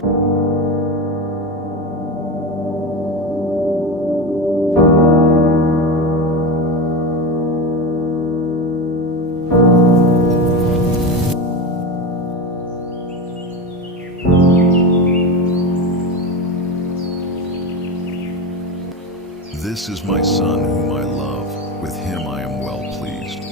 This is my son whom I love. With him I am well pleased.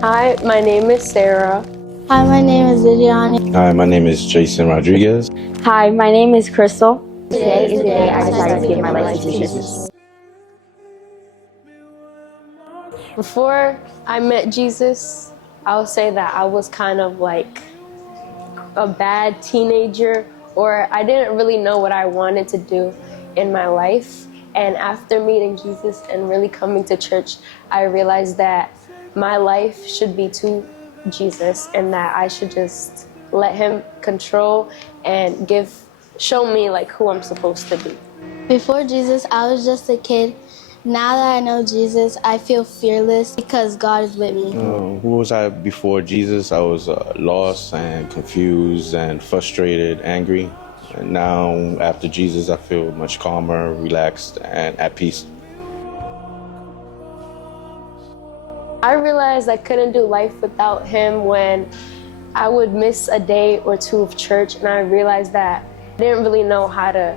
Hi, my name is Sarah. Hi, my name is Viviani. Hi, my name is Jason Rodriguez. Hi, my name is Crystal. Today is the day I decided to give my life to Jesus. Before I met Jesus, I'll say that I was kind of like a bad teenager, or I didn't really know what I wanted to do in my life. And after meeting Jesus and really coming to church, I realized that my life should be to Jesus and that I should just let him control and show me like who I'm supposed to be. Before Jesus, I was just a kid. Now that I know Jesus, I feel fearless because God is with me. Who was I before Jesus? I was lost and confused and frustrated, angry. And now, after Jesus, I feel much calmer, relaxed, and at peace. I realized I couldn't do life without him when I would miss a day or two of church, and I realized that I didn't really know how to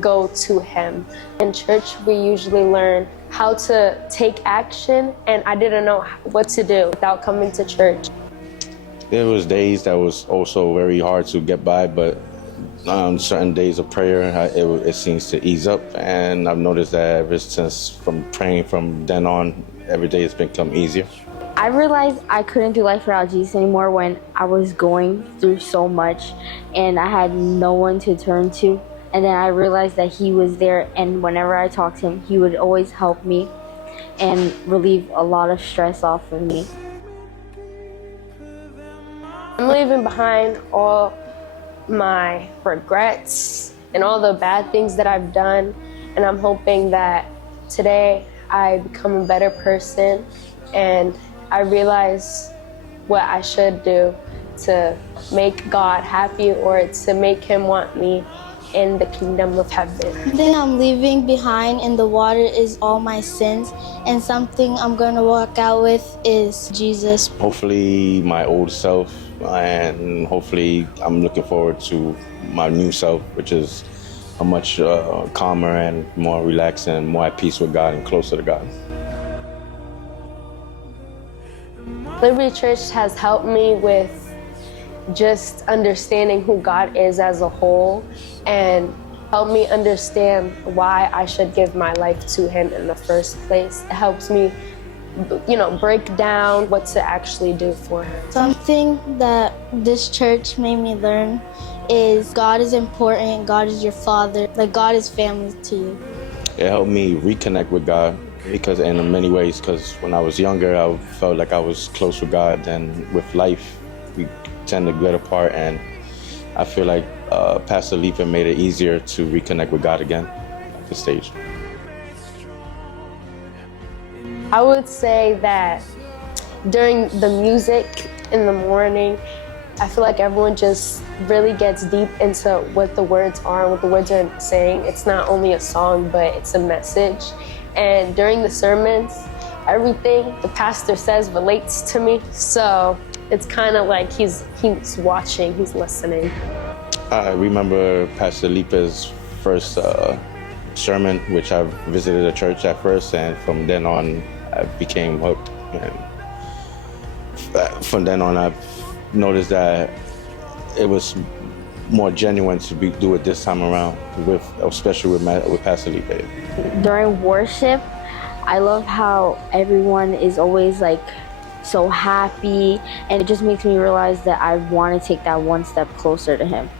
go to him. In church, we usually learn how to take action, and I didn't know what to do without coming to church. There was days that was also very hard to get by, but on certain days of prayer, it seems to ease up, and I've noticed that ever since from praying from then on, every day has become easier. I realized I couldn't do life without Jesus anymore when I was going through so much and I had no one to turn to. And then I realized that he was there, and whenever I talked to him, he would always help me and relieve a lot of stress off of me. I'm leaving behind all my regrets and all the bad things that I've done, and I'm hoping that today I become a better person and I realize what I should do to make God happy or to make him want me in the kingdom of heaven. Something I'm leaving behind in the water is all my sins, and something I'm going to walk out with is Jesus. Hopefully my old self, and hopefully I'm looking forward to my new self, which is a much calmer and more relaxed and more at peace with God and closer to God. Liberty Church has helped me with just understanding who God is as a whole and helped me understand why I should give my life to him in the first place. It helps me, break down what to actually do for him. Something that this church made me learn is God is important, God is your father, like God is family to you. It helped me reconnect with God because in many ways, because when I was younger, I felt like I was close with God, and with life, we tend to get apart, and I feel like Pastor Lipa made it easier to reconnect with God again at this stage. I would say that during the music in the morning, I feel like everyone just really gets deep into what the words are and what the words are saying. It's not only a song, but it's a message. And during the sermons, everything the pastor says relates to me. So it's kind of like he's watching, he's listening. I remember Pastor Lipa's first sermon, which I visited a church at first, and from then on, I became hooked. And from then on, I've noticed that it was more genuine to do it this time around, especially with Pastor Lipa. During worship, I love how everyone is always like so happy, and it just makes me realize that I want to take that one step closer to him.